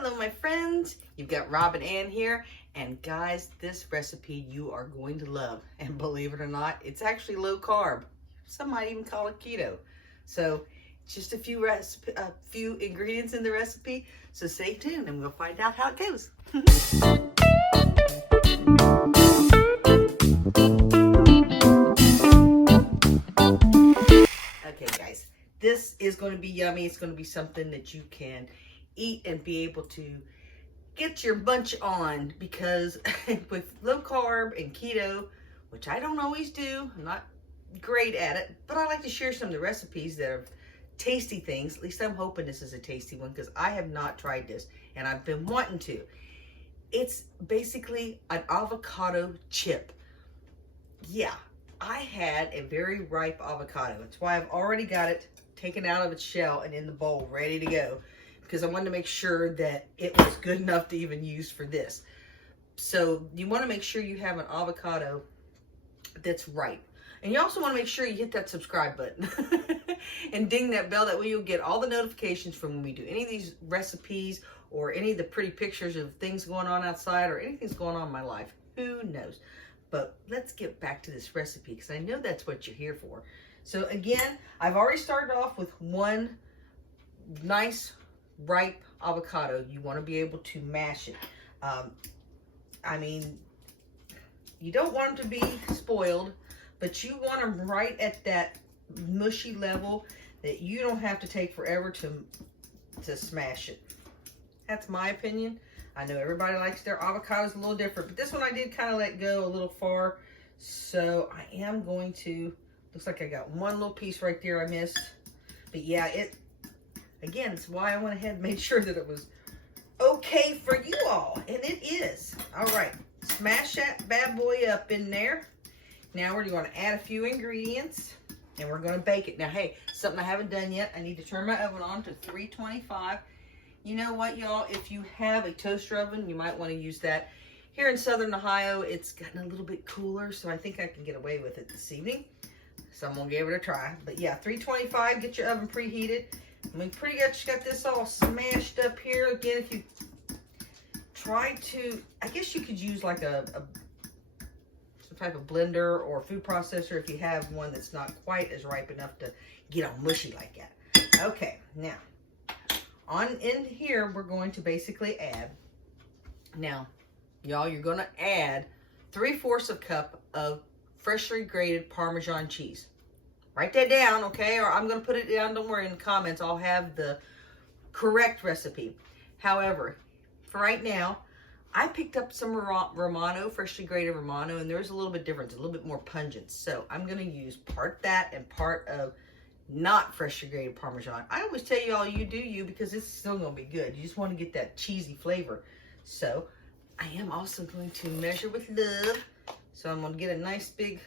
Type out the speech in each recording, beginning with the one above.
Hello, my friends. You've got Rob and Ann here. And guys, this recipe you are going to love. And believe it or not, it's actually low carb. Some might even call it keto. So just a few ingredients in the recipe. So stay tuned and we'll find out how it goes. Okay, guys, this is going to be yummy. It's going to be something that you can eat and be able to get your bunch on, because with low carb and keto, which I don't always do, I'm not great at it, but I like to share some of the recipes that are tasty things. At least I'm hoping this is a tasty one, because I have not tried this and I've been wanting to. It's basically an avocado chip. Yeah, I had a very ripe avocado. That's why I've already got it taken out of its shell and in the bowl ready to go, because I wanted to make sure that it was good enough to even use for this. So you want to make sure you have an avocado that's ripe. And you also want to make sure you hit that subscribe button and ding that bell. That way you'll get all the notifications from when we do any of these recipes or any of the pretty pictures of things going on outside or anything's going on in my life. Who knows? But let's get back to this recipe, because I know that's what you're here for. So again, I've already started off with one nice ripe avocado. You want to be able to mash it. I mean, you don't want them to be spoiled, but you want them right at that mushy level that you don't have to take forever to smash it. That's my opinion. I know everybody likes their avocados a little different, but this one I did kind of let go a little far. So I am going to, looks like I got one little piece right there I missed. But yeah, again, it's why I went ahead and made sure that it was okay for you all. And it is. All right. Smash that bad boy up in there. Now we're going to add a few ingredients and we're going to bake it. Now, hey, something I haven't done yet. I need to turn my oven on to 325. You know what, y'all? If you have a toaster oven, you might want to use that. Here in Southern Ohio, it's gotten a little bit cooler, so I think I can get away with it this evening. So I'm going to give it a try. But yeah, 325, get your oven preheated. I mean, pretty much got this all smashed up here. Again, if you try to, I guess you could use like some type of blender or food processor if you have one that's not quite as ripe enough to get all mushy like that. Okay, now, in here, we're going to basically add, now, y'all, you're going to add 3/4 cup of freshly grated Parmesan cheese. Write that down, okay? Or I'm going to put it down. Don't worry, in the comments, I'll have the correct recipe. However, for right now, I picked up some Romano, freshly grated Romano, and there's a little bit difference, a little bit more pungent. So I'm going to use part that and part of not freshly grated Parmesan. I always tell you all, you do you, because it's still going to be good. You just want to get that cheesy flavor. So I am also going to measure with love. So I'm going to get a nice big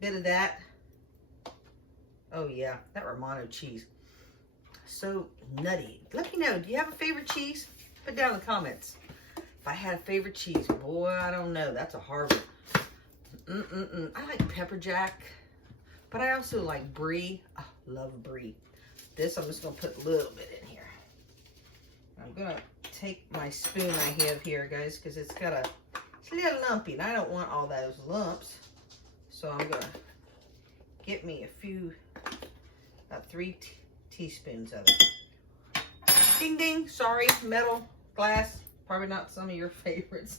bit of that. Oh yeah, that Romano cheese. So nutty. Let me know, do you have a favorite cheese? Put down in the comments. If I had a favorite cheese, boy, I don't know. That's a hard one. I like pepper jack. But I also like brie. Oh, love brie. This, I'm just going to put a little bit in here. I'm going to take my spoon I have here, guys, because it's a little lumpy, and I don't want all those lumps. So I'm going to get me about 3 teaspoons of it. Ding, ding. Sorry, metal, glass. Probably not some of your favorites.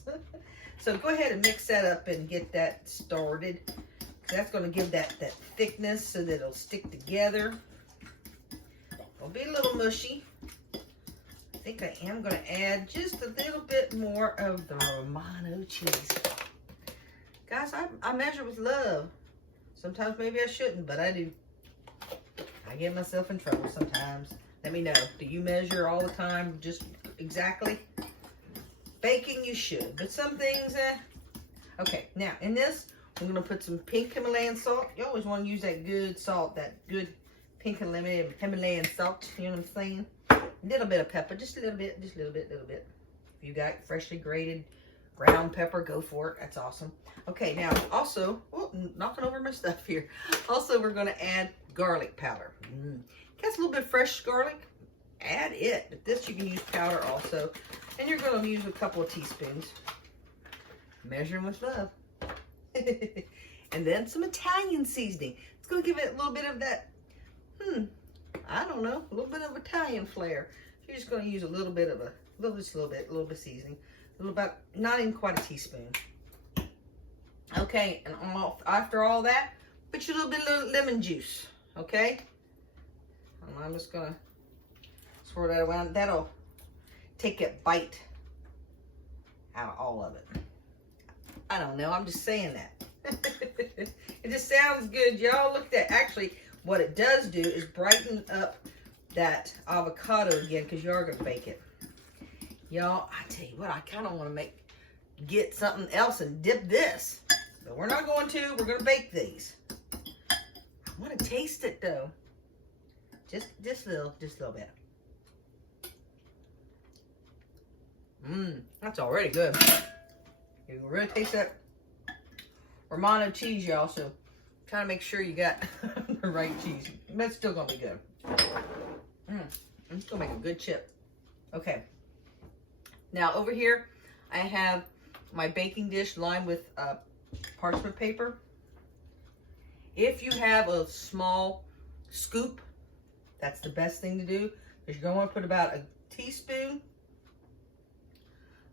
So go ahead and mix that up and get that started. That's going to give that thickness so that it'll stick together. It'll be a little mushy. I think I am going to add just a little bit more of the Romano cheese. Guys, I measure with love. Sometimes maybe I shouldn't, but I do. I get myself in trouble sometimes. Let me know. Do you measure all the time just exactly? Baking, you should. But some things, Okay, now in this, I'm going to put some pink Himalayan salt. You always want to use that good salt, that good pink Himalayan salt. You know what I'm saying? A little bit of pepper, just a little bit, just a little bit. If you got freshly grated ground pepper, go for it. That's awesome. Okay, now also, knocking over my stuff here. Also, we're going to add garlic powder. Got a little bit of fresh garlic. add it. But this you can use powder also. And you're going to use a couple of teaspoons. Measuring with love. And then some Italian seasoning. It's going to give it a little bit of that, I don't know, a little bit of Italian flair. You're just going to use a little bit of a little bit of seasoning. A little about, not even quite a teaspoon. Okay, and after all that, put your little bit of lemon juice. Okay? And I'm just going to swirl that around. That'll take that bite out of all of it. I don't know. I'm just saying that. It just sounds good. Y'all look at that. Actually, what it does do is brighten up that avocado again, because you are going to bake it. Y'all, I tell you what, I kind of want to get something else and dip this. But we're not going to. We're going to bake these. I want to taste it, though. Just a little bit. That's already good. You can really taste that Romano cheese, y'all. So try to make sure you got the right cheese. But it's still going to be good. It's going to make a good chip. Okay. Now over here, I have my baking dish lined with parchment paper. If you have a small scoop, that's the best thing to do. Because you're going to want to put about a teaspoon,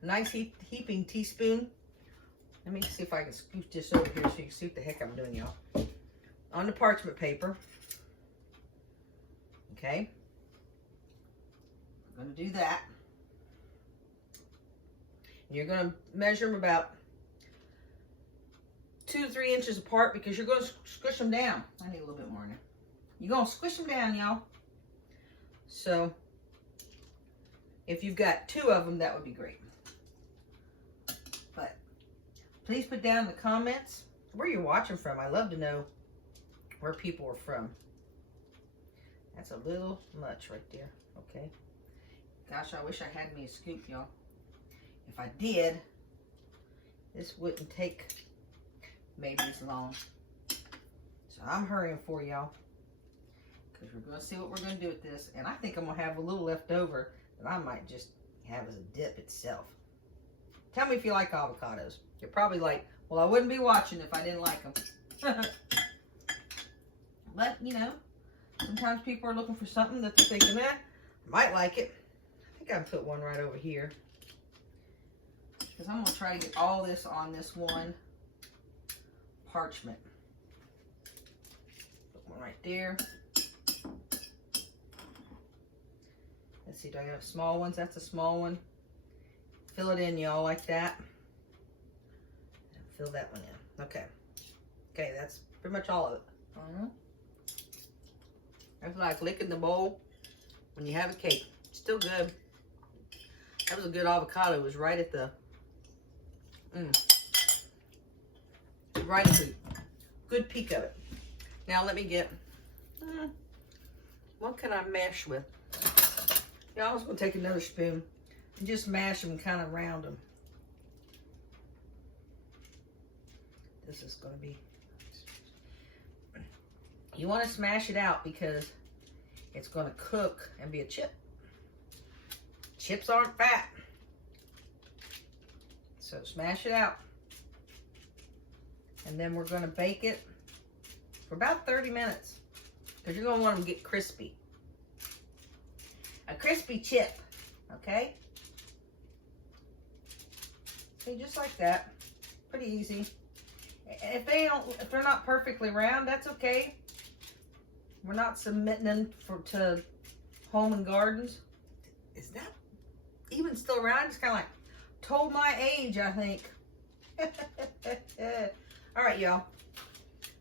a nice heaping teaspoon. Let me see if I can scoop this over here so you can see what the heck I'm doing, y'all. On the parchment paper. Okay. I'm going to do that. You're going to measure them about 2 to 3 inches apart because you're going to squish them down. I need a little bit more in there. You're going to squish them down, y'all. So, if you've got 2 of them, that would be great. But, please put down in the comments where you're watching from. I love to know where people are from. That's a little much right there. Okay. Gosh, I wish I had me a scoop, y'all. If I did, this wouldn't take maybe as long. So I'm hurrying for y'all. Because we're going to see what we're going to do with this. And I think I'm going to have a little left over that I might just have as a dip itself. Tell me if you like avocados. You're probably like, well, I wouldn't be watching if I didn't like them. But, you know, sometimes people are looking for something that they're thinking, I might like it. I think I can put one right over here. Because I'm going to try to get all this on this one parchment. Put one right there. Let's see, do I have small ones? That's a small one. Fill it in, y'all, like that. And fill that one in. Okay. Okay, that's pretty much all of it. That's like licking the bowl when you have a cake. Still good. That was a good avocado. It was right at the right at the good peak of it. Now let me get, what can I mash with? Yeah, I was going to take another spoon and just mash them, kind of round them. This is going to be, you want to smash it out because it's going to cook and be a chip. Chips aren't fat. So smash it out. And then we're going to bake it for about 30 minutes. Because you're going to want them to get crispy. A crispy chip. Okay? See, just like that. Pretty easy. If they're not perfectly round, that's okay. We're not submitting them to Home and Gardens. Is that even still around? It's kind of like told my age, I think. All right, y'all.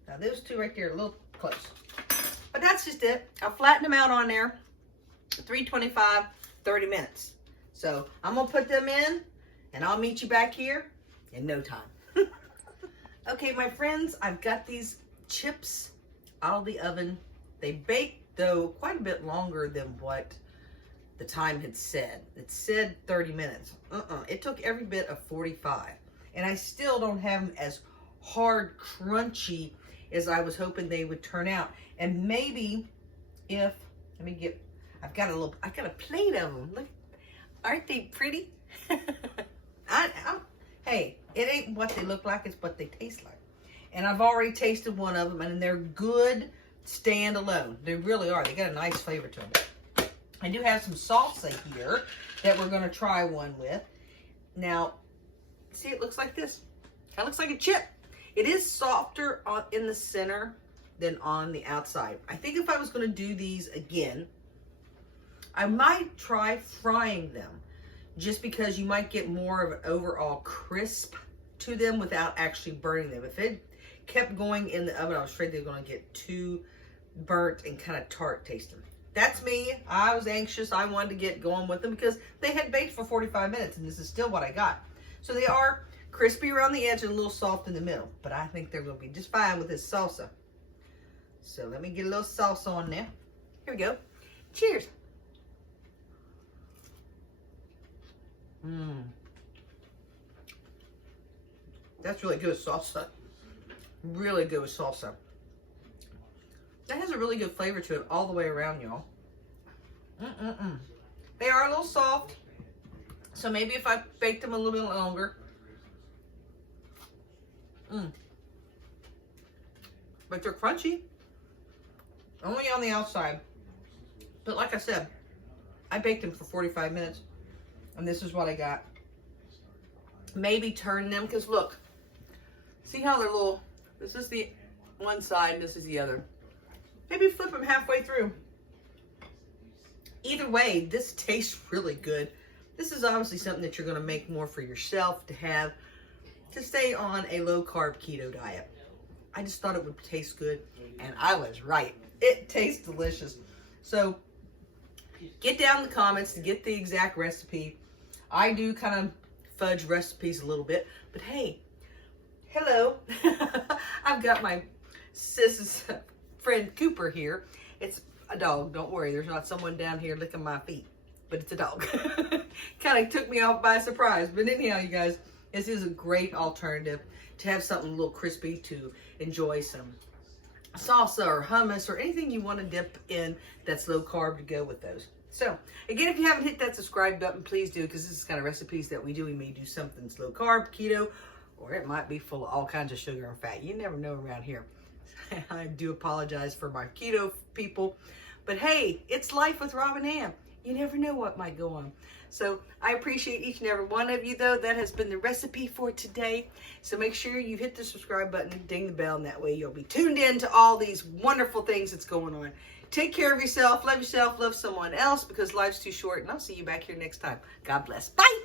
Now those two right there are a little close. But that's just it. I'll flatten them out on there. 325, 30 minutes. So I'm going to put them in and I'll meet you back here in no time. Okay, my friends, I've got these chips out of the oven. They baked, though, quite a bit longer than what the time had said. It said 30 minutes. It took every bit of 45. And I still don't have them as hard, crunchy as I was hoping they would turn out. And maybe if, let me get I've got a plate of them. Look, aren't they pretty? Hey, it ain't what they look like, it's what they taste like. And I've already tasted one of them, and they're good stand alone. They really are. They got a nice flavor to them. I do have some salsa here that we're going to try one with. Now, see, it looks like this. Kind of looks like a chip. It is softer in the center than on the outside. I think if I was going to do these again, I might try frying them, just because you might get more of an overall crisp to them without actually burning them. If it kept going in the oven, I was afraid they were going to get too burnt and kind of tart tasting. That's me. I was anxious. I wanted to get going with them because they had baked for 45 minutes, and this is still what I got. So they are crispy around the edge and a little soft in the middle, but I think they're going to be just fine with this salsa. So let me get a little salsa on there. Here we go. Cheers. That's really good with salsa. Really good with salsa. That has a really good flavor to it all the way around, y'all. They are a little soft, so maybe if I baked them a little bit longer. But they're crunchy. Only on the outside. But like I said, I baked them for 45 minutes. And this is what I got. Maybe turn them, because look. See how they're little. This is the one side, and this is the other. Maybe flip them halfway through. Either way, this tastes really good. This is obviously something that you're going to make more for yourself to have to stay on a low-carb keto diet. I just thought it would taste good, and I was right. It tastes delicious. So get down in the comments to get the exact recipe. I do kind of fudge recipes a little bit, but hey, hello. I've got my sis's friend Cooper here. It's a dog, don't worry. There's not someone down here licking my feet, but it's a dog. Kind of took me off by surprise, but anyhow, you guys, this is a great alternative to have something a little crispy to enjoy some salsa or hummus or anything you want to dip in that's low carb to go with those. So, again, if you haven't hit that subscribe button, please do, because this is kind of recipes that we do. We may do something that's low carb, keto, or it might be full of all kinds of sugar and fat. You never know around here. I do apologize for my keto people. But hey, it's life with Rob and Ann. You never know what might go on. So I appreciate each and every one of you, though. That has been the recipe for today. So make sure you hit the subscribe button, ding the bell, and that way you'll be tuned in to all these wonderful things that's going on. Take care of yourself, love someone else, because life's too short. And I'll see you back here next time. God bless. Bye.